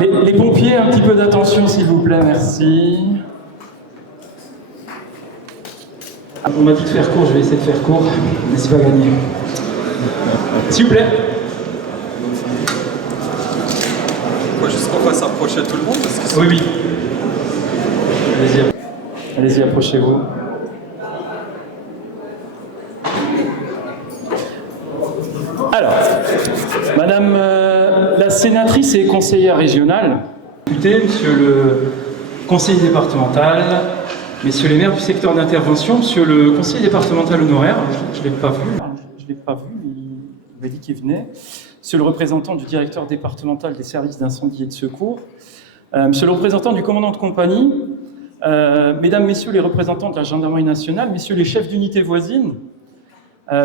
Les pompiers, un petit peu d'attention s'il vous plaît, merci. On m'a dit de faire court, je vais essayer de faire court, mais c'est pas gagné. S'il vous plaît. Faut juste qu'on fasse approcher tout le monde parce que Oui, oui. Allez-y, approchez-vous. Alors, Madame la sénatrice et conseillère régionale, député, Monsieur le conseiller départemental, Messieurs les maires du secteur d'intervention, Monsieur le conseiller départemental honoraire, je ne l'ai pas vu, il m'a dit qu'il venait, Monsieur le représentant du directeur départemental des services d'incendie et de secours, Monsieur le représentant du commandant de compagnie, Mesdames, Messieurs les représentants de la gendarmerie nationale, Messieurs les chefs d'unité voisine,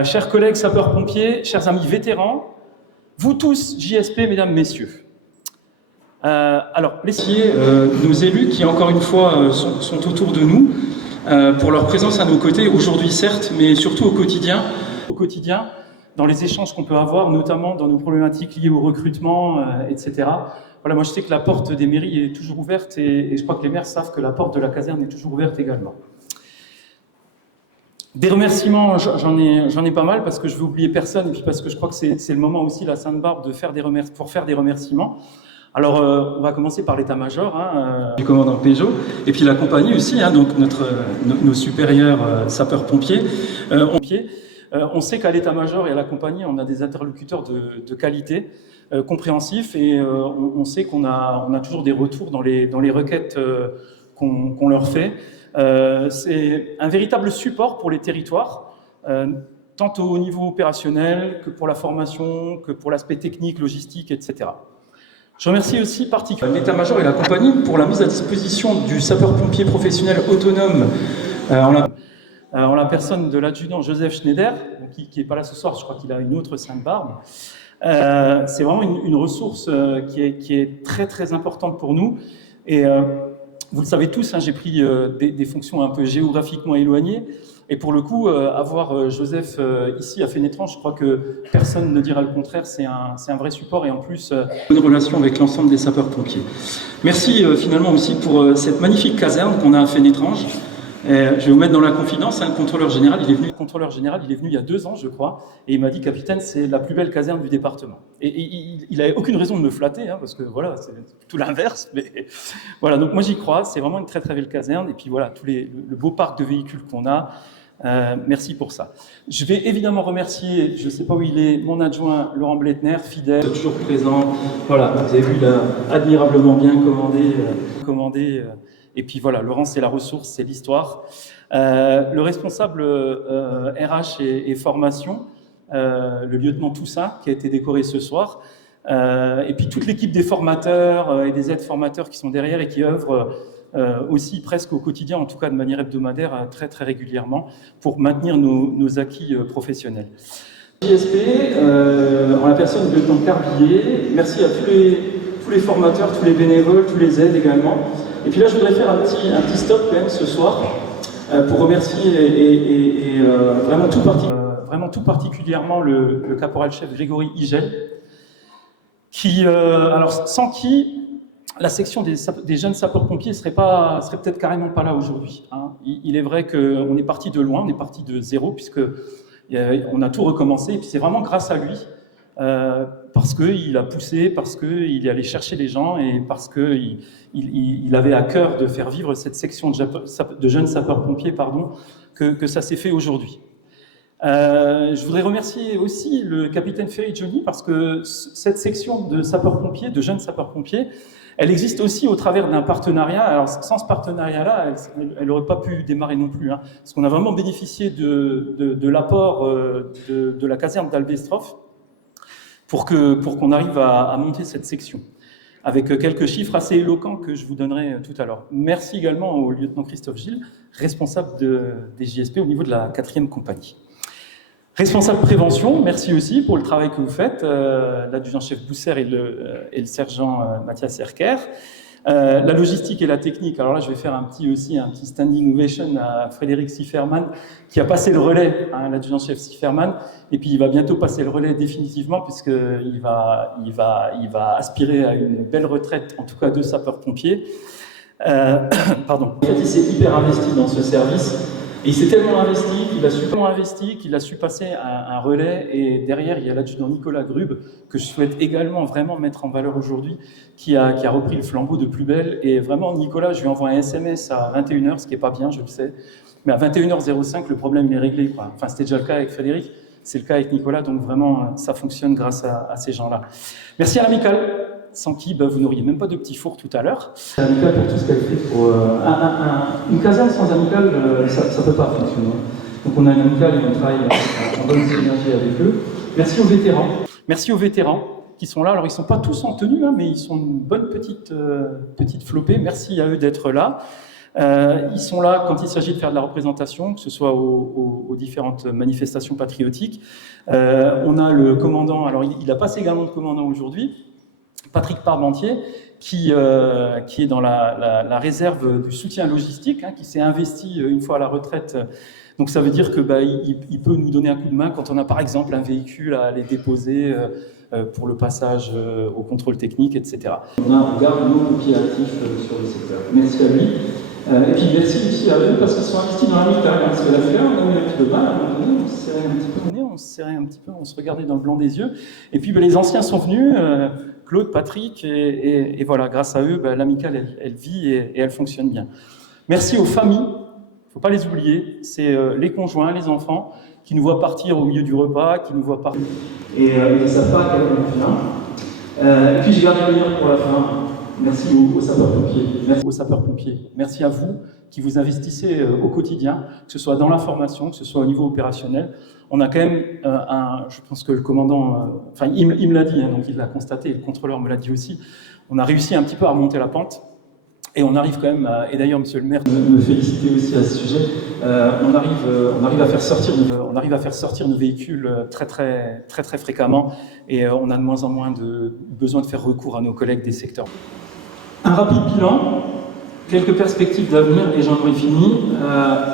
chers collègues sapeurs-pompiers, chers amis vétérans, vous tous, JSP, Mesdames, Messieurs. Alors, nos élus qui, encore une fois, sont autour de nous, pour leur présence à nos côtés, aujourd'hui certes, mais surtout au quotidien, dans les échanges qu'on peut avoir, notamment dans nos problématiques liées au recrutement, etc. Voilà, moi je sais que la porte des mairies est toujours ouverte et je crois que les maires savent que la porte de la caserne est toujours ouverte également. Des remerciements, j'en ai pas mal parce que je veux oublier personne et puis parce que je crois que c'est le moment aussi, la Sainte-Barbe, pour faire des remerciements. Alors, on va commencer par l'état-major du commandant Péjot, et puis la compagnie aussi, donc nos supérieurs sapeurs-pompiers. On sait qu'à l'état-major et à la compagnie, on a des interlocuteurs de qualité, compréhensifs, et on sait qu'on a toujours des retours dans les requêtes qu'on leur fait. C'est un véritable support pour les territoires, tant au niveau opérationnel que pour la formation, que pour l'aspect technique, logistique, etc. Je remercie aussi particulièrement l'état-major et la compagnie pour la mise à disposition du sapeur-pompier professionnel autonome en la personne de l'adjudant Joseph Schneider, qui n'est pas là ce soir, je crois qu'il a une autre Sainte-Barbe. C'est vraiment une ressource qui est très très importante pour nous. Et vous le savez tous, j'ai pris des fonctions un peu géographiquement éloignées. Et pour le coup, avoir Joseph ici à Fénétran, je crois que personne ne dira le contraire, c'est un vrai support et en plus, une relation avec l'ensemble des sapeurs-pompiers. Merci finalement aussi pour cette magnifique caserne qu'on a à Fénétrange. Je vais vous mettre dans la confidence, le contrôleur général, il est venu il y a 2 ans, je crois, et il m'a dit, capitaine, c'est la plus belle caserne du département. Et il n'avait aucune raison de me flatter, parce que voilà, c'est tout l'inverse, mais voilà, donc moi j'y crois, c'est vraiment une très très belle caserne, et puis voilà, le beau parc de véhicules qu'on a. Merci pour ça. Je vais évidemment remercier, je ne sais pas où il est, mon adjoint Laurent Bletner, fidèle, toujours présent. Voilà, vous avez vu, il a admirablement bien commandé. Et puis voilà, Laurent, c'est la ressource, c'est l'histoire. Le responsable RH et formation, le lieutenant Toussaint, qui a été décoré ce soir. Et puis toute l'équipe des formateurs et des aides-formateurs qui sont derrière et qui œuvrent aussi presque au quotidien, en tout cas de manière hebdomadaire, très très régulièrement, pour maintenir nos acquis professionnels. JSP, en la personne du lieutenant Carbillier, merci à tous les formateurs, tous les bénévoles, tous les aides également. Et puis là, je voudrais faire un petit stop quand même ce soir pour remercier vraiment tout particulièrement le caporal-chef Grégory Igel, sans qui la section des jeunes sapeurs-pompiers serait peut-être carrément pas là aujourd'hui. Il est vrai qu'on est parti de loin, on est parti de zéro, puisque on a tout recommencé, et puis c'est vraiment grâce à lui, parce qu'il a poussé, parce qu'il est allé chercher les gens, et parce qu'il avait à cœur de faire vivre cette section de jeunes sapeurs-pompiers, que ça s'est fait aujourd'hui. Je voudrais remercier aussi le capitaine Ferry Johnny, parce que cette section de sapeurs-pompiers, de jeunes sapeurs-pompiers, elle existe aussi au travers d'un partenariat. Alors, sans ce partenariat-là, elle n'aurait pas pu démarrer non plus, parce qu'on a vraiment bénéficié de l'apport de la caserne d'Albestroff pour qu'on arrive à monter cette section, avec quelques chiffres assez éloquents que je vous donnerai tout à l'heure. Merci également au lieutenant Christophe Gilles, responsable des JSP au niveau de la 4e compagnie. Responsable prévention, merci aussi pour le travail que vous faites, l'adjudant-chef Bousser et le sergent Mathias Herker. La logistique et la technique. Alors là, je vais faire un petit standing ovation à Frédéric Sifferman, qui a passé le relais, hein, l'adjudant-chef Sifferman, et puis il va bientôt passer le relais définitivement, puisqu'il va aspirer à une belle retraite, en tout cas de sapeur-pompier. Pardon. En fait, il s'est hyper investi dans ce service. Et il s'est tellement investi qu'il a su passer un relais. Et derrière, il y a l'adjudant Nicolas Grube, que je souhaite également vraiment mettre en valeur aujourd'hui, qui a repris le flambeau de plus belle. Et vraiment, Nicolas, je lui envoie un SMS à 21h, ce qui n'est pas bien, je le sais. Mais à 21h05, le problème est réglé, quoi. Enfin, c'était déjà le cas avec Frédéric, c'est le cas avec Nicolas. Donc vraiment, ça fonctionne grâce à ces gens-là. Merci à l'Amicale, sans qui vous n'auriez même pas de petit four tout à l'heure. Amicale pour tout ce qu'elle fait. Une caserne sans Amicale, ça ne peut pas fonctionner. Donc on a une Amicale et on travaille en bonne synergie avec eux. Merci aux vétérans. Merci aux vétérans qui sont là. Alors ils ne sont pas tous en tenue, hein, mais ils sont une bonne petite flopée. Merci à eux d'être là. Ils sont là quand il s'agit de faire de la représentation, que ce soit aux différentes manifestations patriotiques. On a le commandant, alors il a passé également de commandant aujourd'hui, Patrick Parmentier, qui est dans la réserve du soutien logistique, hein, qui s'est investi une fois à la retraite. Donc ça veut dire que il peut nous donner un coup de main quand on a par exemple un véhicule à aller déposer pour le passage au contrôle technique, etc. On garde nos pompiers actifs sur le secteur. Merci à lui. Et puis merci aussi à eux parce qu'ils sont investis dans la Amicale. Parce que la fleur, on a eu un petit peu mal, à un moment donné, on se serrait un petit peu, on se regardait dans le blanc des yeux. Et puis les anciens sont venus, Claude, Patrick, et voilà, grâce à eux, l'Amicale, elle vit et elle fonctionne bien. Merci aux familles, il ne faut pas les oublier, c'est les conjoints, les enfants, qui nous voient partir au milieu du repas, qui nous voient partir, et ils ne savent pas à quel moment on vient. Et puis j'ai gardé le meilleur pour la fin. Merci aux sapeurs-pompiers. Merci aux sapeurs-pompiers. Merci à vous qui vous investissez au quotidien, que ce soit dans la formation, que ce soit au niveau opérationnel. On a quand même je pense que le commandant, il me l'a dit, hein, donc il l'a constaté, le contrôleur me l'a dit aussi, on a réussi un petit peu à remonter la pente. Et on arrive quand même, et d'ailleurs monsieur le maire me félicitait aussi à ce sujet, on arrive à faire sortir nos véhicules très fréquemment, et on a de moins en moins besoin de faire recours à nos collègues des secteurs. Un rapide bilan, quelques perspectives d'avenir et j'en aurai fini.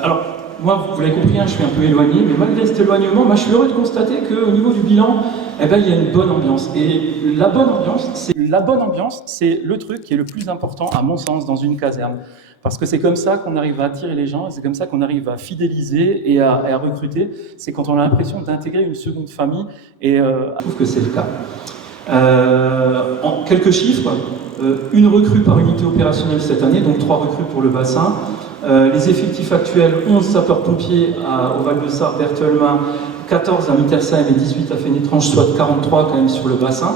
Alors, moi, vous l'avez compris, hein, je suis un peu éloigné, mais malgré cet éloignement, moi, je suis heureux de constater qu'au niveau du bilan, il y a une bonne ambiance. Et la bonne ambiance, c'est le truc qui est le plus important, à mon sens, dans une caserne. Parce que c'est comme ça qu'on arrive à attirer les gens, et c'est comme ça qu'on arrive à fidéliser et à recruter. C'est quand on a l'impression d'intégrer une seconde famille, et je trouve que c'est le cas. En quelques chiffres, une recrue par unité opérationnelle cette année, donc 3 recrues pour le bassin. Les effectifs actuels, 11 sapeurs-pompiers au Val-de-Sarre, Berthelma, 14 à Mittersheim et 18 à Fénétrange, soit 43 quand même sur le bassin.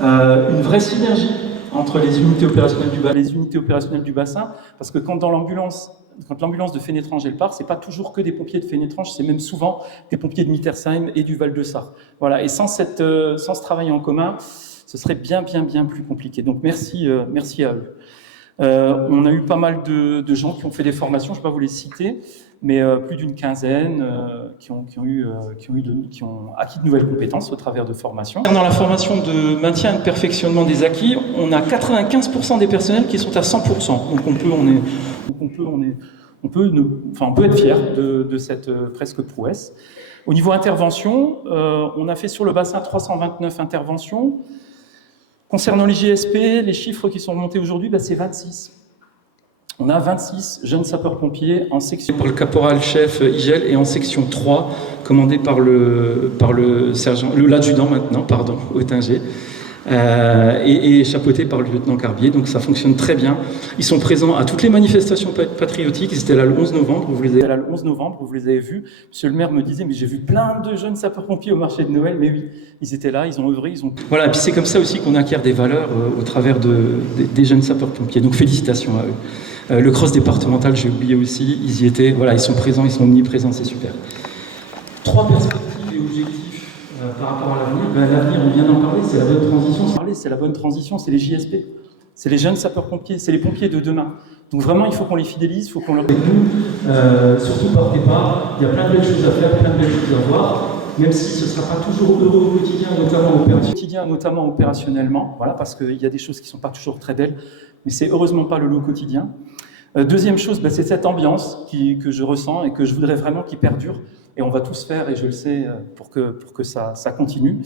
Une vraie synergie entre les unités opérationnelles du bassin, parce que quand l'ambulance de Fénétrange elle part, c'est pas toujours que des pompiers de Fénétrange, c'est même souvent des pompiers de Mittersheim et du Val-de-Sarre. Voilà. Et sans ce travail en commun, ce serait bien plus compliqué. Donc merci à eux. On a eu pas mal de gens qui ont fait des formations, je ne vais pas vous les citer, mais plus d'une quinzaine qui ont acquis de nouvelles compétences au travers de formations. Dans la formation de maintien et de perfectionnement des acquis, on a 95% des personnels qui sont à 100%. Donc on peut être fier de cette presque prouesse. Au niveau intervention, on a fait sur le bassin 329 interventions. Concernant les GSP, les chiffres qui sont remontés aujourd'hui, c'est 26. On a 26 jeunes sapeurs-pompiers en section par le caporal-chef Igel et en section 3, commandé par l'adjudant maintenant, Ottinger, et chapeauté par le lieutenant Carbier. Donc ça fonctionne très bien. Ils sont présents à toutes les manifestations patriotiques. Ils étaient là le 11 novembre, vous les avez vus. Monsieur le maire me disait, mais j'ai vu plein de jeunes sapeurs-pompiers au marché de Noël. Mais oui, ils étaient là, ils ont œuvré. Voilà, et puis c'est comme ça aussi qu'on acquiert des valeurs au travers des jeunes sapeurs-pompiers. Donc félicitations à eux. Le cross départemental, j'ai oublié aussi, ils y étaient. Voilà, ils sont présents, ils sont omniprésents, c'est super. 3 perspectives et objectifs par rapport à l'avenir. L'avenir, on vient d'en parler, c'est la bonne transition. C'est les JSP, c'est les jeunes sapeurs-pompiers, c'est les pompiers de demain. Donc vraiment, il faut qu'on les fidélise, il faut qu'on leur dise surtout partez pas, il y a plein de belles choses à faire, plein de belles choses à voir, même si ce ne sera pas toujours heureux au quotidien, notamment opérationnellement, voilà, parce qu'il y a des choses qui ne sont pas toujours très belles. mais c'est heureusement pas le lot quotidien. Deuxième chose, c'est cette ambiance que je ressens et que je voudrais vraiment qu'il perdure. Et on va tous faire, et je le sais, pour que ça continue.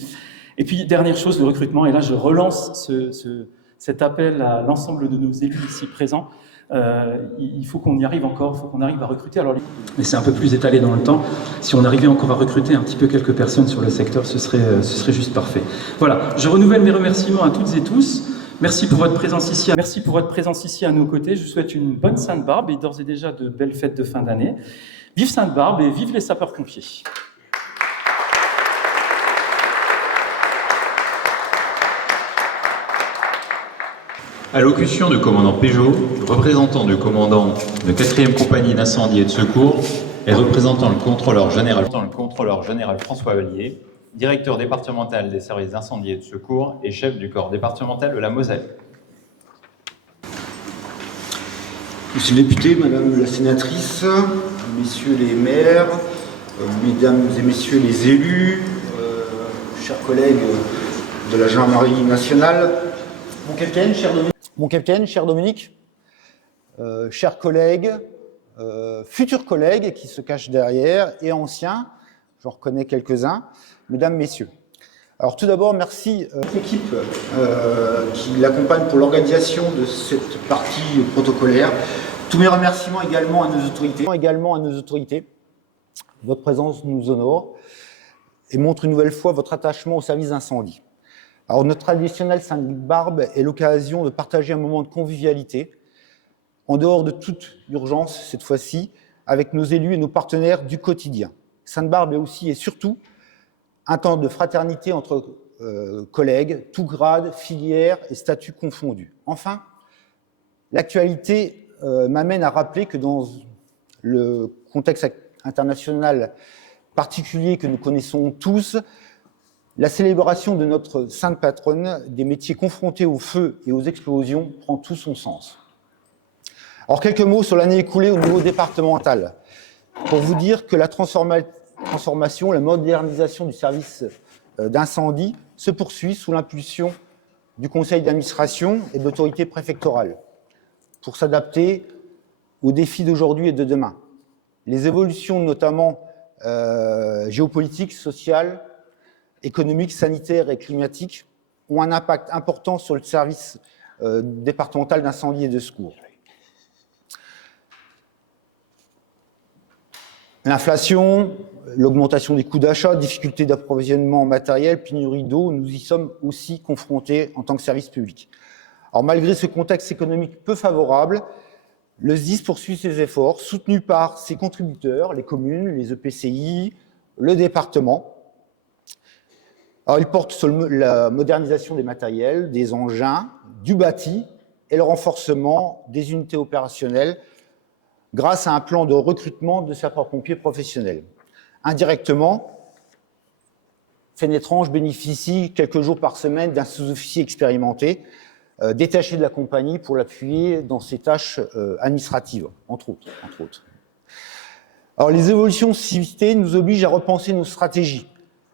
Et puis, dernière chose, le recrutement. Et là, je relance cet appel à l'ensemble de nos élus ici présents. Il faut qu'on y arrive encore, il faut qu'on arrive à recruter. Alors, mais c'est un peu plus étalé dans le temps. Si on arrivait encore à recruter un petit peu quelques personnes sur le secteur, ce serait juste parfait. Voilà, je renouvelle mes remerciements à toutes et tous. Merci pour votre présence ici. Merci pour votre présence ici à nos côtés. Je vous souhaite une bonne Sainte-Barbe et d'ores et déjà de belles fêtes de fin d'année. Vive Sainte-Barbe et vive les sapeurs-pompiers. Allocution du commandant Péjot, représentant du commandant de 4e compagnie d'incendie et de secours et représentant le contrôleur général François Vallier, directeur départemental des services d'incendie et de secours et chef du corps départemental de la Moselle. Monsieur le député, madame la sénatrice, messieurs les maires, mesdames et messieurs les élus, chers collègues de la gendarmerie nationale, mon capitaine, cher Dominique, chers collègues, futurs collègues qui se cachent derrière et anciens, j'en reconnais quelques-uns, mesdames, messieurs. Alors tout d'abord, merci à l'équipe qui l'accompagne pour l'organisation de cette partie protocolaire. Tous mes remerciements également à nos autorités. Votre présence nous honore et montre une nouvelle fois votre attachement au service d'incendie. Alors notre traditionnelle Sainte-Barbe est l'occasion de partager un moment de convivialité, en dehors de toute urgence cette fois-ci, avec nos élus et nos partenaires du quotidien. Sainte-Barbe est aussi et surtout un temps de fraternité entre collègues, tous grades, filières et statuts confondus. Enfin, l'actualité m'amène à rappeler que dans le contexte international particulier que nous connaissons tous, la célébration de notre sainte patronne des métiers confrontés au feu et aux explosions prend tout son sens. Alors quelques mots sur l'année écoulée au niveau départemental, pour vous dire que la transformation, la modernisation du service d'incendie se poursuit sous l'impulsion du conseil d'administration et de l'autorité préfectorale pour s'adapter aux défis d'aujourd'hui et de demain. Les évolutions notamment géopolitiques, sociales, économiques, sanitaires et climatiques ont un impact important sur le service départemental d'incendie et de secours. L'inflation, l'augmentation des coûts d'achat, difficultés d'approvisionnement en matériel, pénurie d'eau, nous y sommes aussi confrontés en tant que service public. Alors malgré ce contexte économique peu favorable, le SDIS poursuit ses efforts, soutenu par ses contributeurs, les communes, les EPCI, le département. Alors il porte sur la modernisation des matériels, des engins, du bâti et le renforcement des unités opérationnelles grâce à un plan de recrutement de sapeurs-pompiers professionnels. Indirectement, Fénétrange bénéficie quelques jours par semaine d'un sous-officier expérimenté, détaché de la compagnie pour l'appuyer dans ses tâches administratives, entre autres. Alors, les évolutions citées nous obligent à repenser nos stratégies,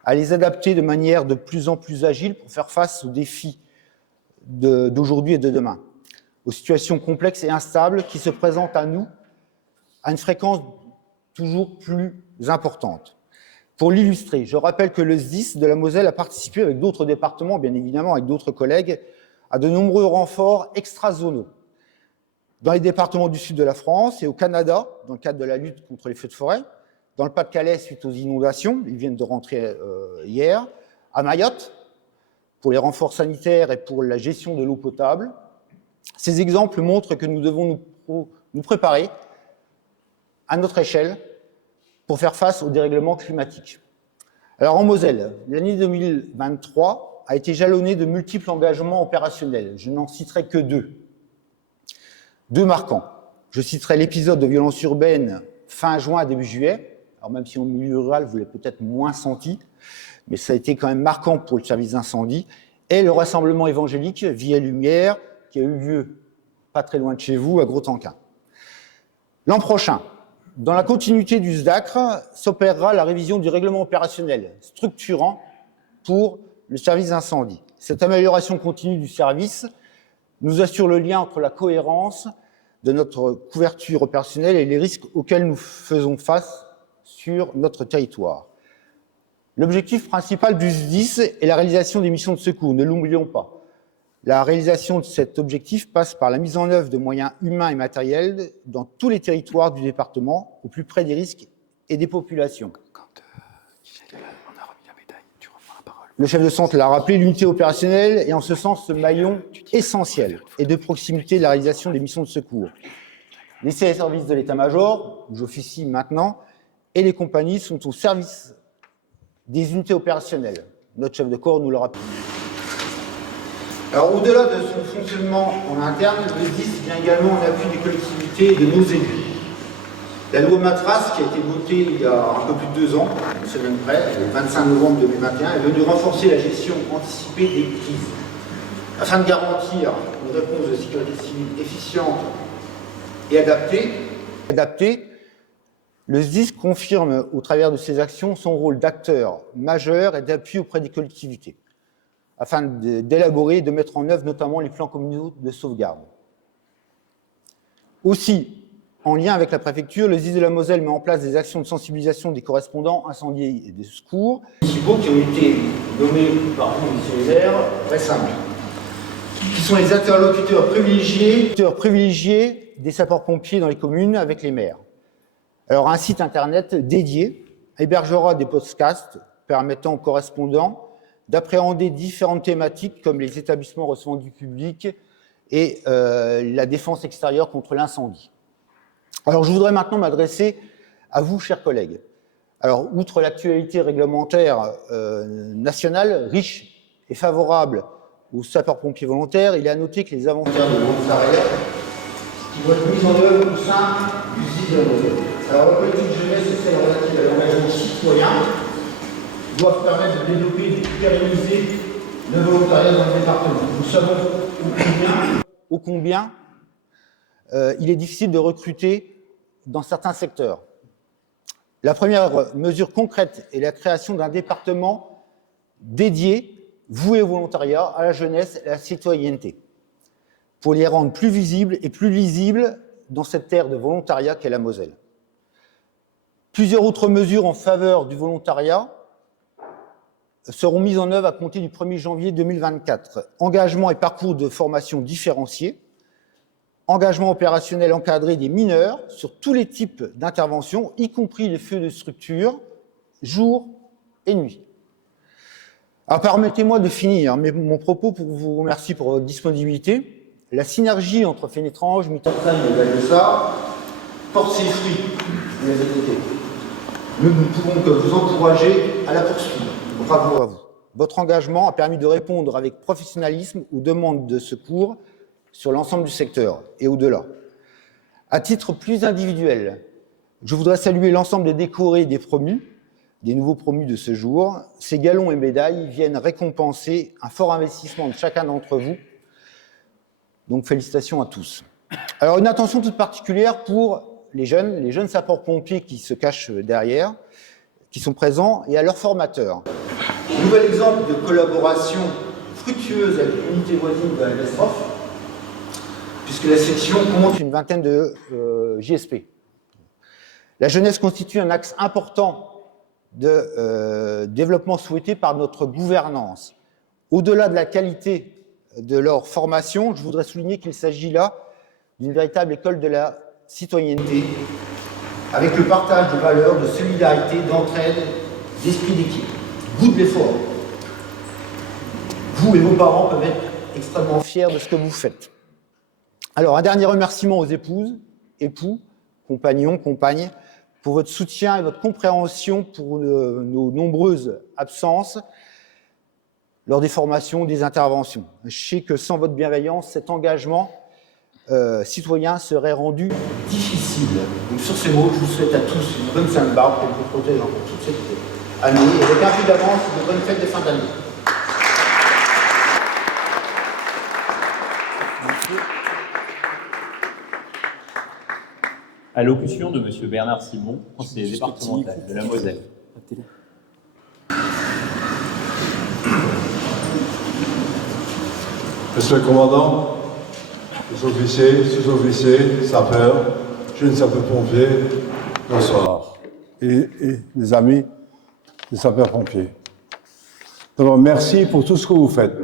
à les adapter de manière de plus en plus agile pour faire face aux défis d'aujourd'hui et de demain, aux situations complexes et instables qui se présentent à nous à une fréquence toujours plus importante. Pour l'illustrer, je rappelle que le SDIS de la Moselle a participé avec d'autres départements, bien évidemment avec d'autres collègues, à de nombreux renforts extrazonaux dans les départements du sud de la France et au Canada, dans le cadre de la lutte contre les feux de forêt, dans le Pas-de-Calais suite aux inondations, ils viennent de rentrer hier, à Mayotte, pour les renforts sanitaires et pour la gestion de l'eau potable. Ces exemples montrent que nous devons nous préparer à notre échelle pour faire face au dérèglement climatique. Alors en Moselle, l'année 2023 a été jalonnée de multiples engagements opérationnels. Je n'en citerai que deux marquants. Je citerai l'épisode de violence urbaine fin juin à début juillet. Alors même si en milieu rural, vous l'avez peut-être moins senti, mais ça a été quand même marquant pour le service d'incendie. Et le rassemblement évangélique Vie et Lumière qui a eu lieu pas très loin de chez vous, à Gros-Tanquin. L'an prochain, dans la continuité du SDACR, s'opérera la révision du règlement opérationnel structurant pour le service d'incendie. Cette amélioration continue du service nous assure le lien entre la cohérence de notre couverture opérationnelle et les risques auxquels nous faisons face sur notre territoire. L'objectif principal du SDIS est la réalisation des missions de secours, ne l'oublions pas. La réalisation de cet objectif passe par la mise en œuvre de moyens humains et matériels dans tous les territoires du département, au plus près des risques et des populations. Le chef de centre l'a rappelé, l'unité opérationnelle est en ce sens ce maillon essentiel et de proximité de la réalisation des missions de secours. Les services de l'état-major, où j'officie maintenant, et les compagnies sont au service des unités opérationnelles. Notre chef de corps nous le rappelle. Alors, au-delà de son fonctionnement en interne, le SDIS vient également en appui des collectivités et de nos élus. La loi Matras, qui a été votée il y a un peu plus de 2 ans, une semaine près, le 25 novembre 2021, est venue renforcer la gestion anticipée des crises. Afin de garantir une réponse de sécurité civile efficiente et adaptée, le SDIS confirme au travers de ses actions son rôle d'acteur majeur et d'appui auprès des collectivités, afin d'élaborer et de mettre en œuvre notamment les plans communaux de sauvegarde. Aussi, en lien avec la préfecture, le SDIS de la Moselle met en place des actions de sensibilisation des correspondants incendies et des secours, municipaux qui ont été nommés par le ministère récemment, qui sont les interlocuteurs privilégiés des sapeurs-pompiers dans les communes avec les maires. Alors, un site internet dédié hébergera des podcasts permettant aux correspondants d'appréhender différentes thématiques comme les établissements recevant du public et la défense extérieure contre l'incendie. Alors, je voudrais maintenant m'adresser à vous, chers collègues. Alors, outre l'actualité réglementaire nationale riche et favorable aux sapeurs-pompiers volontaires, il est à noter que les avantages de volontariat qui vont être mis en œuvre au sein du SDIS de la Moselle. Alors, la politique jeunesse et celle relative à l'engagement citoyen doivent permettre de développer et de pérenniser le volontariat dans le département. Nous savons ô combien il est difficile de recruter dans certains secteurs. La première mesure concrète est la création d'un département dédié, voué au volontariat, à la jeunesse et à la citoyenneté, pour les rendre plus visibles et plus lisibles dans cette terre de volontariat qu'est la Moselle. Plusieurs autres mesures en faveur du volontariat seront mises en œuvre à compter du 1er janvier 2024. Engagement et parcours de formation différenciés, engagement opérationnel encadré des mineurs sur tous les types d'interventions, y compris les feux de structure, jour et nuit. Alors, permettez-moi de finir mon propos pour vous remercier pour votre disponibilité. La synergie entre Fénétrange, Mitantagne et Val-de-Sar porte ses fruits. Nous ne pouvons que vous encourager à la poursuivre. Bravo à vous. Votre engagement a permis de répondre avec professionnalisme aux demandes de secours sur l'ensemble du secteur et au-delà. À titre plus individuel, je voudrais saluer l'ensemble des décorés et des promus, des nouveaux promus de ce jour. Ces galons et médailles viennent récompenser un fort investissement de chacun d'entre vous. Donc félicitations à tous. Alors une attention toute particulière pour les jeunes sapeurs-pompiers qui se cachent derrière, qui sont présents, et à leurs formateurs. Nouvel exemple de collaboration fructueuse avec l'unité voisine de la catastrophe, puisque la section compte une vingtaine de JSP. La jeunesse constitue un axe important de développement souhaité par notre gouvernance. Au-delà de la qualité de leur formation, je voudrais souligner qu'il s'agit là d'une véritable école de la citoyenneté, avec le partage de valeurs, de solidarité, d'entraide, d'esprit d'équipe. Goût de l'effort. Vous et vos parents peuvent être extrêmement fiers de ce que vous faites. Alors, un dernier remerciement aux épouses, époux, compagnons, compagnes, pour votre soutien et votre compréhension pour nos nombreuses absences lors des formations, des interventions. Je sais que sans votre bienveillance, cet engagement citoyen serait rendu difficile. Donc, sur ces mots, je vous souhaite à tous une bonne Sainte-Barbe et vous protège encore toute cette année, et avec un peu d'avance, de bonnes fêtes de fin d'année. Allocution de M. Bernard Simon, conseiller départemental de la Moselle. Monsieur le commandant, les officiers, sous-officiers, sapeurs, jeunes sapeurs-pompiers, bonsoir. Et les amis des sapeurs-pompiers. D'abord, merci pour tout ce que vous faites.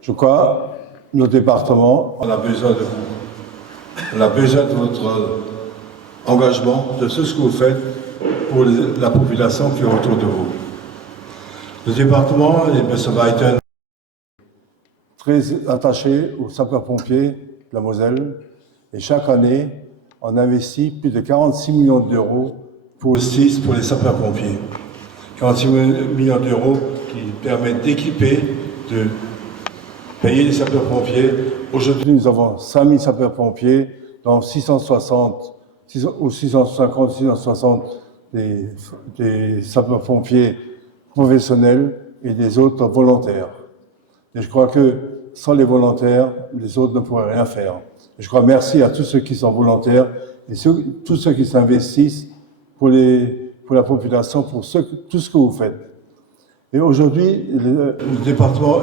Je crois, nos départements, on a besoin de vous. On a besoin de votre engagement, de tout ce que vous faites pour la population qui est autour de vous. Le département, ça va être très attaché aux sapeurs-pompiers de la Moselle. Et chaque année, on investit plus de 46 millions d'euros pour les sapeurs-pompiers. 46 millions d'euros qui permettent d'équiper, de payer les sapeurs-pompiers. Aujourd'hui, nous avons 5000 sapeurs-pompiers, dans 650, 660 des sapeurs-pompiers professionnels et des autres volontaires. Et je crois que sans les volontaires, les autres ne pourraient rien faire. Et je crois merci à tous ceux qui sont volontaires et tous ceux qui s'investissent pour la population, pour tout ce que vous faites. Et aujourd'hui, le département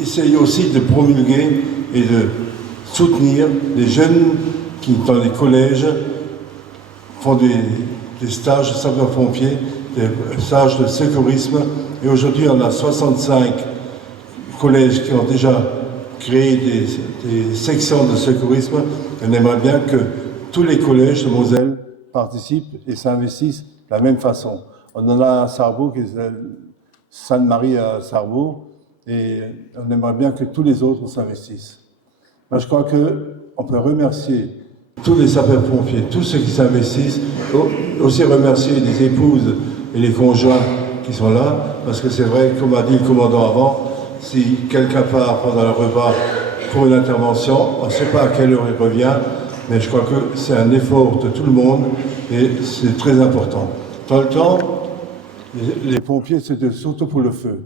essaye aussi de promulguer et de soutenir les jeunes qui, dans les collèges, font des stages de sapeurs-pompiers, des stages de secourisme. Et aujourd'hui, on a 65 collèges qui ont déjà créé des sections de secourisme. On aimerait bien que tous les collèges de Moselle participent et s'investissent de la même façon. On en a à Sarrebourg, qui est Sainte-Marie à Sarrebourg, et on aimerait bien que tous les autres s'investissent. Moi, je crois qu'on peut remercier tous les sapeurs-pompiers, tous ceux qui s'investissent, aussi remercier les épouses et les conjoints qui sont là, parce que c'est vrai, comme a dit le commandant avant, si quelqu'un part pendant le repas pour une intervention, on ne sait pas à quelle heure il revient, mais je crois que c'est un effort de tout le monde et c'est très important. Dans le temps, les pompiers, c'était surtout pour le feu.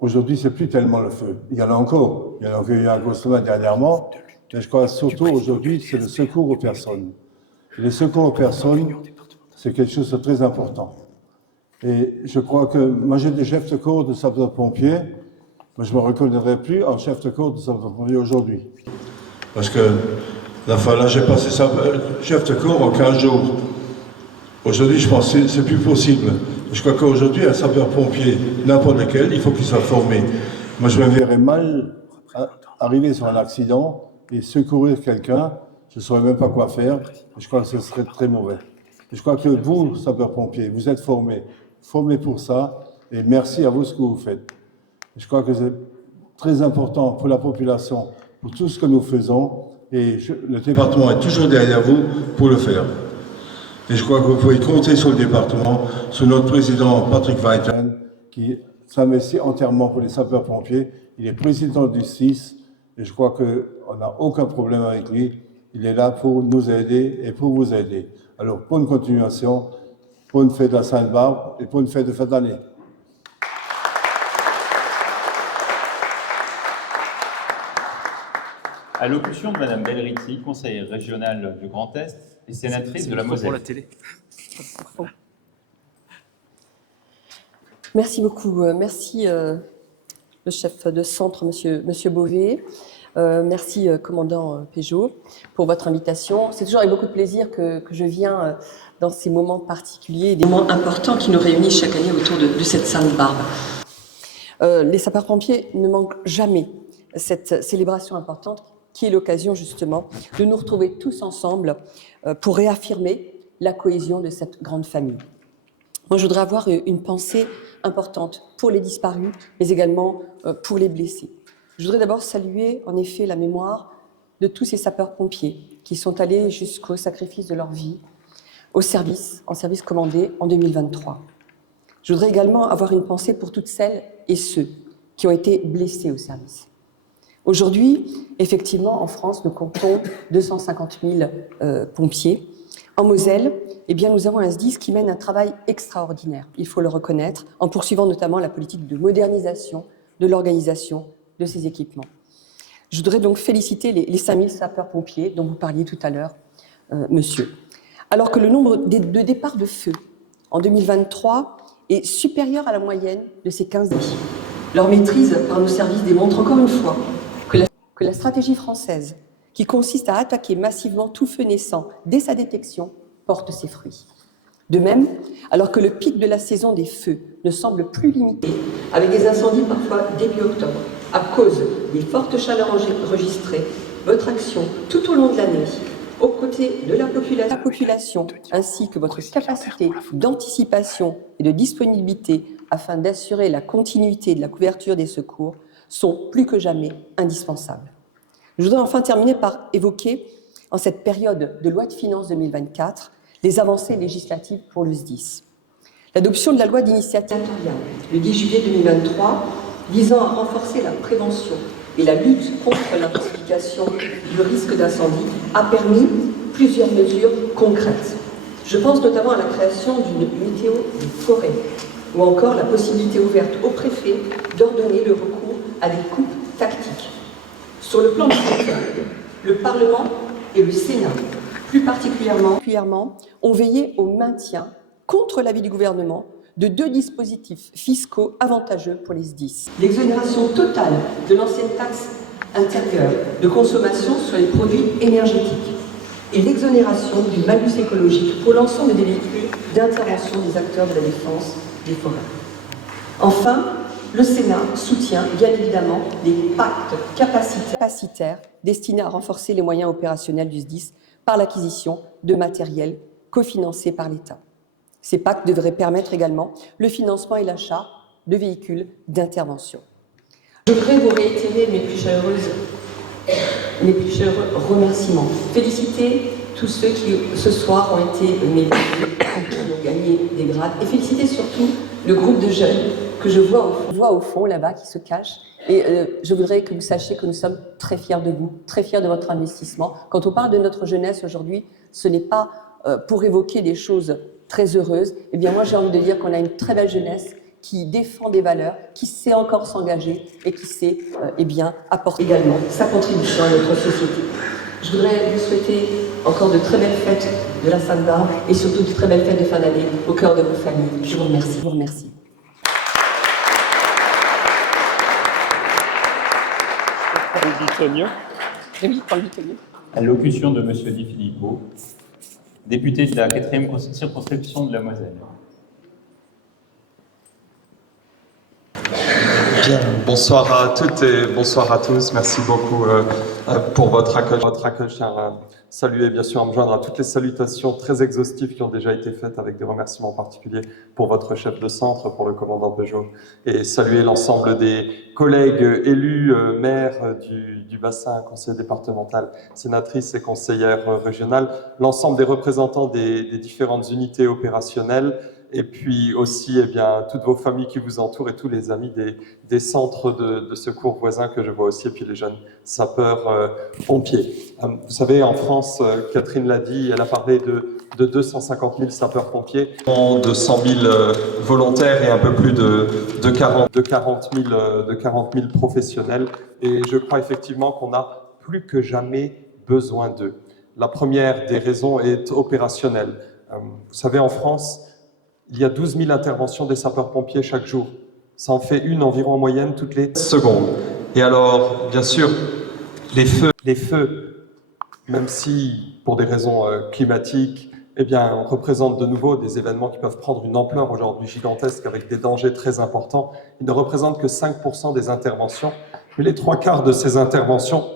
Aujourd'hui, c'est plus tellement le feu. Il y en a encore. Il y en a eu un gros sommet dernièrement, mais je crois surtout aujourd'hui, c'est le secours aux personnes. Et le secours aux personnes, c'est quelque chose de très important. Et je crois que moi, j'ai des chefs de corps de sapeurs-pompiers, mais je ne me reconnaîtrais plus en chef de corps de sapeurs-pompiers aujourd'hui. Parce que là, j'ai passé chef de corps en 15 jours. Aujourd'hui, je pense que c'est plus possible. Je crois qu'aujourd'hui, un sapeur-pompier, n'importe lequel, il faut qu'il soit formé. Moi, je me verrais mal arriver sur un accident et secourir quelqu'un. Je ne saurais même pas quoi faire. Je crois que ce serait très mauvais. Et je crois que vous, sapeurs-pompiers, vous êtes formés pour ça. Et merci à vous ce que vous faites. Et je crois que c'est très important pour la population, pour tout ce que nous faisons. Et le département est toujours derrière vous pour le faire. Et je crois que vous pouvez compter sur le département, sur notre président Patrick Weiten, qui s'investit entièrement pour les sapeurs-pompiers. Il est président du CIS et je crois qu'on n'a aucun problème avec lui. Il est là pour nous aider et pour vous aider. Alors, bonne continuation, bonne fête à Sainte-Barbe et bonne fête de fin d'année. Allocution de Madame Belriti, conseillère régionale du Grand Est et sénatrice de la Moselle. Pour la télé. Merci beaucoup. Merci le chef de centre, Monsieur Beauvais. Merci commandant Pégeot pour votre invitation. C'est toujours avec beaucoup de plaisir que je viens dans ces moments particuliers, des moments importants qui nous réunissent chaque année autour de cette Sainte-Barbe. Les sapeurs-pompiers ne manquent jamais cette célébration importante qui est l'occasion justement de nous retrouver tous ensemble pour réaffirmer la cohésion de cette grande famille. Moi, je voudrais avoir une pensée importante pour les disparus, mais également pour les blessés. Je voudrais d'abord saluer en effet la mémoire de tous ces sapeurs-pompiers qui sont allés jusqu'au sacrifice de leur vie en service commandé en 2023. Je voudrais également avoir une pensée pour toutes celles et ceux qui ont été blessés au service. Aujourd'hui, effectivement, en France, nous comptons 250 000 pompiers. En Moselle, eh bien, nous avons un SDIS qui mène un travail extraordinaire, il faut le reconnaître, en poursuivant notamment la politique de modernisation de l'organisation de ces équipements. Je voudrais donc féliciter les 5000 sapeurs-pompiers dont vous parliez tout à l'heure, monsieur. Alors que le nombre de départs de feu en 2023 est supérieur à la moyenne de ces 15 années. Leur maîtrise par nos services démontre encore une fois que la stratégie française, qui consiste à attaquer massivement tout feu naissant dès sa détection, porte ses fruits. De même, alors que le pic de la saison des feux ne semble plus limité, avec des incendies parfois début octobre, à cause des fortes chaleurs enregistrées, votre action tout au long de l'année, aux côtés de la population, ainsi que votre capacité d'anticipation et de disponibilité afin d'assurer la continuité de la couverture des secours, sont plus que jamais indispensables. Je voudrais enfin terminer par évoquer, en cette période de loi de finances 2024, les avancées législatives pour le SDIS. L'adoption de la loi d'initiative territoriale le 10 juillet 2023 visant à renforcer la prévention et la lutte contre l'intensification du risque d'incendie a permis plusieurs mesures concrètes. Je pense notamment à la création d'une météo des forêts ou encore la possibilité ouverte au préfet d'ordonner le recours à des coupes tactiques. Sur le plan budgétaire, le Parlement et le Sénat, plus particulièrement, ont veillé au maintien, contre l'avis du gouvernement, de 2 dispositifs fiscaux avantageux pour les SDIS. L'exonération totale de l'ancienne taxe intérieure de consommation sur les produits énergétiques et l'exonération du malus écologique pour l'ensemble des véhicules d'intervention des acteurs de la défense des forêts. Enfin, le Sénat soutient bien évidemment les pactes capacitaires destinés à renforcer les moyens opérationnels du SDIS par l'acquisition de matériel cofinancé par l'État. Ces pactes devraient permettre également le financement et l'achat de véhicules d'intervention. Je voudrais vous réitérer mes plus chaleureux remerciements. Féliciter tous ceux qui, ce soir, ont été mérités, qui ont gagné des grades, et féliciter surtout le groupe de jeunes que je vois au fond, là-bas, qui se cachent. Et je voudrais que vous sachiez que nous sommes très fiers de vous, très fiers de votre investissement. Quand on parle de notre jeunesse aujourd'hui, ce n'est pas pour évoquer des choses très heureuses. Eh bien, moi, j'ai envie de dire qu'on a une très belle jeunesse qui défend des valeurs, qui sait encore s'engager et qui sait eh bien, apporter également sa contribution à notre société. Je voudrais vous souhaiter encore de très belles fêtes de la Sainte-Barbe et surtout de très belles fêtes de fin d'année au cœur de vos familles. Je vous remercie. Je vous remercie. Allocution de M. Di Filippo, député de la 4e circonscription de la Moselle. Bien, bonsoir à toutes et bonsoir à tous. Merci beaucoup pour votre accueil. Je tiens à saluer, bien sûr, à me joindre à toutes les salutations très exhaustives qui ont déjà été faites, avec des remerciements particuliers pour votre chef de centre, pour le commandant Peugeot, et saluer l'ensemble des collègues élus, maires du bassin, conseillers départemental, sénatrices et conseillères régionales, l'ensemble des représentants des différentes unités opérationnelles, et puis aussi toutes vos familles qui vous entourent et tous les amis des centres de secours voisins que je vois aussi, et puis les jeunes sapeurs-pompiers. Vous savez, en France, Catherine l'a dit, elle a parlé de 250 000 sapeurs-pompiers, de 100 000 volontaires et un peu plus de 40 000 professionnels. Et je crois effectivement qu'on a plus que jamais besoin d'eux. La première des raisons est opérationnelle. Vous savez, en France, il y a 12 000 interventions des sapeurs-pompiers chaque jour. Ça en fait une environ en moyenne toutes les secondes. Et alors, bien sûr, les feux, même si pour des raisons climatiques, représentent de nouveau des événements qui peuvent prendre une ampleur aujourd'hui gigantesque avec des dangers très importants. Ils ne représentent que 5% des interventions, mais les 3/4 de ces interventions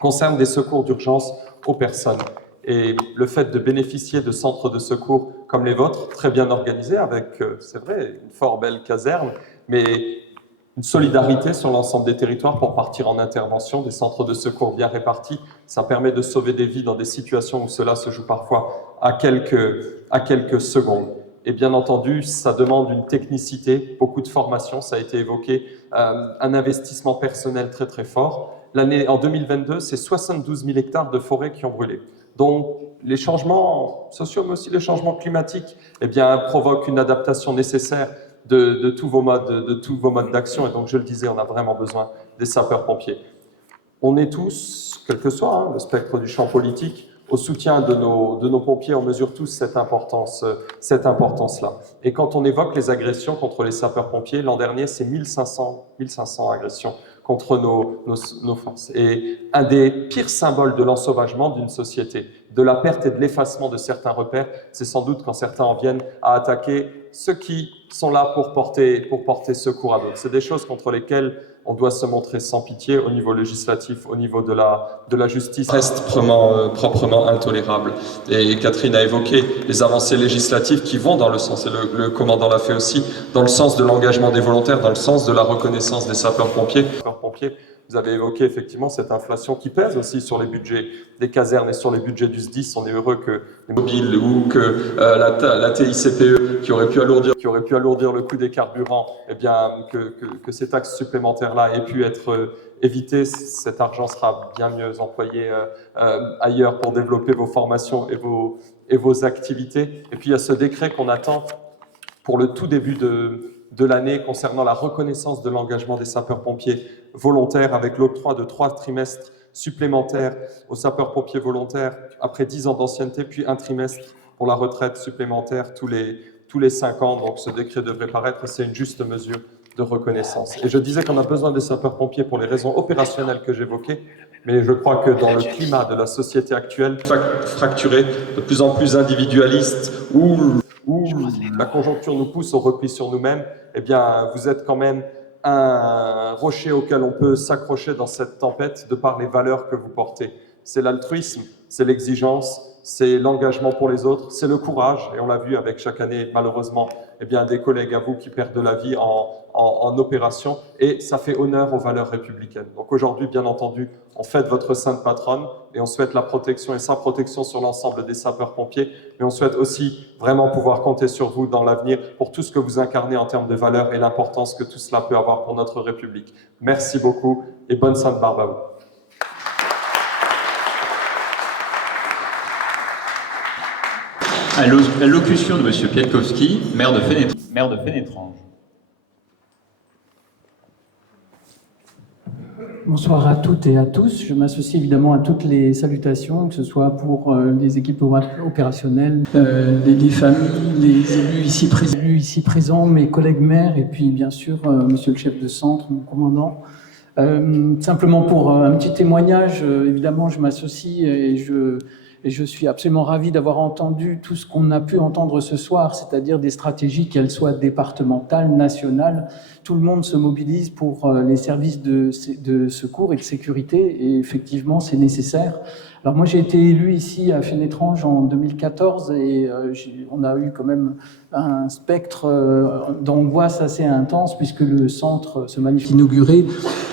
concernent des secours d'urgence aux personnes. Et le fait de bénéficier de centres de secours comme les vôtres, très bien organisés, avec, c'est vrai, une fort belle caserne, mais une solidarité sur l'ensemble des territoires pour partir en intervention, des centres de secours bien répartis, ça permet de sauver des vies dans des situations où cela se joue parfois à quelques secondes. Et bien entendu, ça demande une technicité, beaucoup de formation, ça a été évoqué, un investissement personnel très très fort. En 2022, c'est 72 000 hectares de forêt qui ont brûlé. Donc, les changements sociaux, mais aussi les changements climatiques, provoquent une adaptation nécessaire de tous vos modes d'action. Et donc, je le disais, on a vraiment besoin des sapeurs-pompiers. On est tous, quel que soit le spectre du champ politique, au soutien de nos pompiers. On mesure tous cette importance-là. Et quand on évoque les agressions contre les sapeurs-pompiers, l'an dernier, c'est 1500 agressions contre nos forces. Et un des pires symboles de l'ensauvagement d'une société, de la perte et de l'effacement de certains repères, c'est sans doute quand certains en viennent à attaquer ceux qui sont là pour porter secours à d'autres. C'est des choses contre lesquelles on doit se montrer sans pitié au niveau législatif, au niveau de la justice. Reste proprement intolérable. Et Catherine a évoqué les avancées législatives qui vont dans le sens, et le commandant l'a fait aussi, dans le sens de l'engagement des volontaires, dans le sens de la reconnaissance des sapeurs-pompiers. Vous avez évoqué effectivement cette inflation qui pèse aussi sur les budgets des casernes et sur les budgets du SDIS. On est heureux que les mobiles ou que la TICPE qui aurait pu alourdir le coût des carburants, eh bien que ces taxes supplémentaires-là aient pu être évitées. Cet argent sera bien mieux employé ailleurs pour développer vos formations et vos activités. Et puis il y a ce décret qu'on attend pour le tout début de l'année concernant la reconnaissance de l'engagement des sapeurs-pompiers volontaires avec l'octroi de 3 trimestres supplémentaires aux sapeurs-pompiers volontaires après 10 ans d'ancienneté, puis un trimestre pour la retraite supplémentaire tous les 5 ans. Donc ce décret devrait paraître, c'est une juste mesure de reconnaissance. Et je disais qu'on a besoin des sapeurs-pompiers pour les raisons opérationnelles que j'évoquais, mais je crois que dans le climat de la société actuelle, fracturée, de plus en plus individualiste, où la conjoncture nous pousse au repli sur nous-mêmes, eh bien, vous êtes quand même un rocher auquel on peut s'accrocher dans cette tempête de par les valeurs que vous portez. C'est l'altruisme, c'est l'exigence, c'est l'engagement pour les autres, c'est le courage, et on l'a vu avec chaque année, malheureusement, eh bien, des collègues à vous qui perdent de la vie en opération, et ça fait honneur aux valeurs républicaines. Donc aujourd'hui, bien entendu, on fête votre sainte patronne, et on souhaite la protection et sa protection sur l'ensemble des sapeurs-pompiers, mais on souhaite aussi vraiment pouvoir compter sur vous dans l'avenir pour tout ce que vous incarnez en termes de valeurs et l'importance que tout cela peut avoir pour notre République. Merci beaucoup, et bonne Sainte Barbe à vous. À l'allocution de M. Piatkowski, maire de Fénétrange. Bonsoir à toutes et à tous. Je m'associe évidemment à toutes les salutations, que ce soit pour les équipes opérationnelles, les familles, les élus ici présents, mes collègues maires et puis bien sûr monsieur le chef de centre, mon commandant. Simplement pour un petit témoignage, évidemment je m'associe et je suis absolument ravi d'avoir entendu tout ce qu'on a pu entendre ce soir, c'est-à-dire des stratégies, qu'elles soient départementales, nationales. Tout le monde se mobilise pour les services de secours et de sécurité, et effectivement, c'est nécessaire. Alors moi, j'ai été élu ici à Fénétrange en 2014, et on a eu quand même un spectre d'angoisse assez intense, puisque le centre se manifeste inauguré,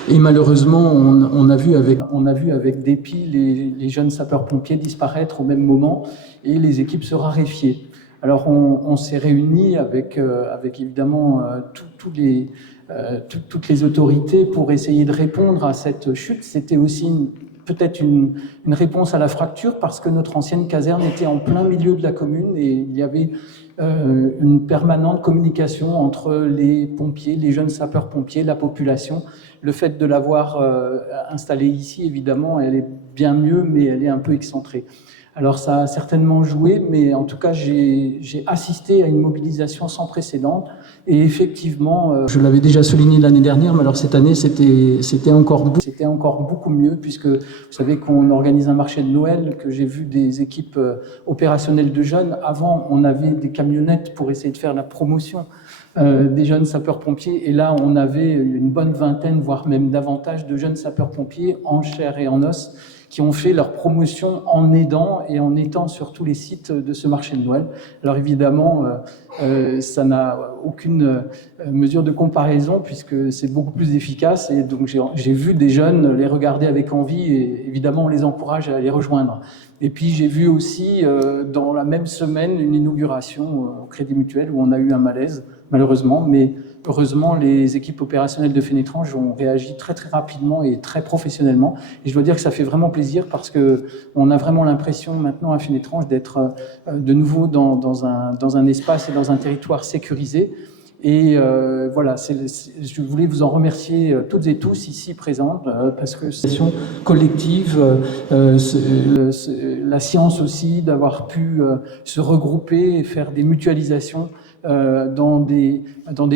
et malheureusement, on a vu avec dépit les jeunes sapeurs-pompiers disparaître au même moment, et les équipes se raréfier. Alors on s'est réunis avec évidemment toutes les autorités pour essayer de répondre à cette chute. C'était aussi peut-être une réponse à la fracture, parce que notre ancienne caserne était en plein milieu de la commune et il y avait une permanente communication entre les pompiers, les jeunes sapeurs-pompiers, la population. Le fait de l'avoir installée ici, évidemment, elle est bien mieux, mais elle est un peu excentrée. Alors ça a certainement joué, mais en tout cas j'ai assisté à une mobilisation sans précédent, et effectivement, je l'avais déjà souligné l'année dernière, mais alors cette année c'était encore beaucoup mieux, puisque vous savez qu'on organise un marché de Noël, que j'ai vu des équipes opérationnelles de jeunes. Avant, on avait des camionnettes pour essayer de faire la promotion des jeunes sapeurs-pompiers, et là on avait une bonne vingtaine, voire même davantage, de jeunes sapeurs-pompiers en chair et en os, qui ont fait leur promotion en aidant et en étant sur tous les sites de ce marché de Noël. Alors évidemment, ça n'a aucune mesure de comparaison, puisque c'est beaucoup plus efficace, et donc j'ai vu des jeunes les regarder avec envie, et évidemment on les encourage à les rejoindre. Et puis j'ai vu aussi dans la même semaine une inauguration au Crédit Mutuel où on a eu un malaise, malheureusement, mais heureusement les équipes opérationnelles de Fénétrange ont réagi très très rapidement et très professionnellement, et je dois dire que ça fait vraiment plaisir, parce que on a vraiment l'impression maintenant à Fénétrange d'être de nouveau dans un espace et dans un territoire sécurisé. Et voilà, je voulais vous en remercier toutes et tous ici présents, parce que c'est une collective, la science aussi, d'avoir pu se regrouper et faire des mutualisations dans des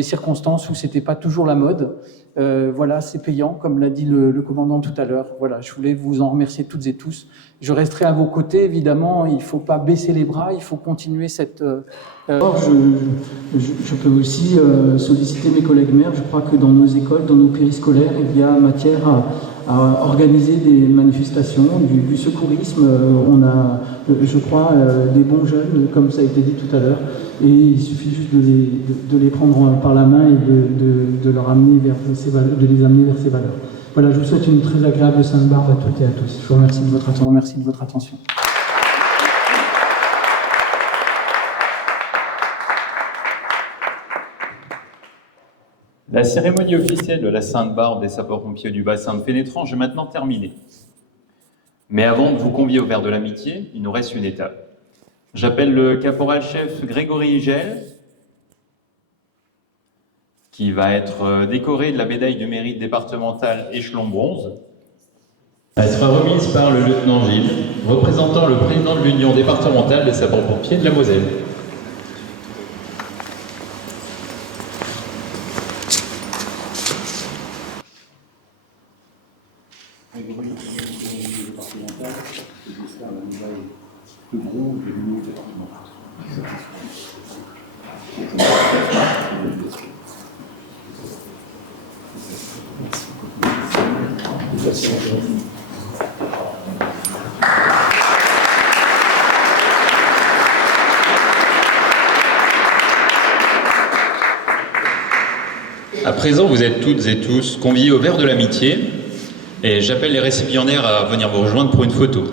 circonstances où c'était pas toujours la mode. Voilà, c'est payant, comme l'a dit le commandant tout à l'heure. Voilà, je voulais vous en remercier toutes et tous. Je resterai à vos côtés, évidemment. Il ne faut pas baisser les bras, il faut continuer cette... Je peux aussi solliciter mes collègues maires. Je crois que dans nos écoles, dans nos périscolaires, il y a matière à organiser des manifestations, du secourisme. On a, je crois, des bons jeunes, comme ça a été dit tout à l'heure. Et il suffit juste de les prendre par la main et de leur amener vers ces valeurs, de les amener vers ces valeurs. Voilà, je vous souhaite une très agréable Sainte-Barbe à toutes et à tous. Je vous remercie de votre attention. Merci de votre attention. La cérémonie officielle de la Sainte-Barbe des sapeurs-pompiers du bassin de Fénétrance est maintenant terminée. Mais avant de vous convier au verre de l'amitié, il nous reste une étape. J'appelle le caporal-chef Grégory Higel, qui va être décoré de la médaille du mérite départemental échelon bronze. Elle sera remise par le lieutenant Gilles, représentant le président de l'Union départementale des sapeurs-pompiers de la Moselle. À présent, vous êtes toutes et tous conviés au verre de l'amitié et j'appelle les récipiendaires à venir me rejoindre pour une photo.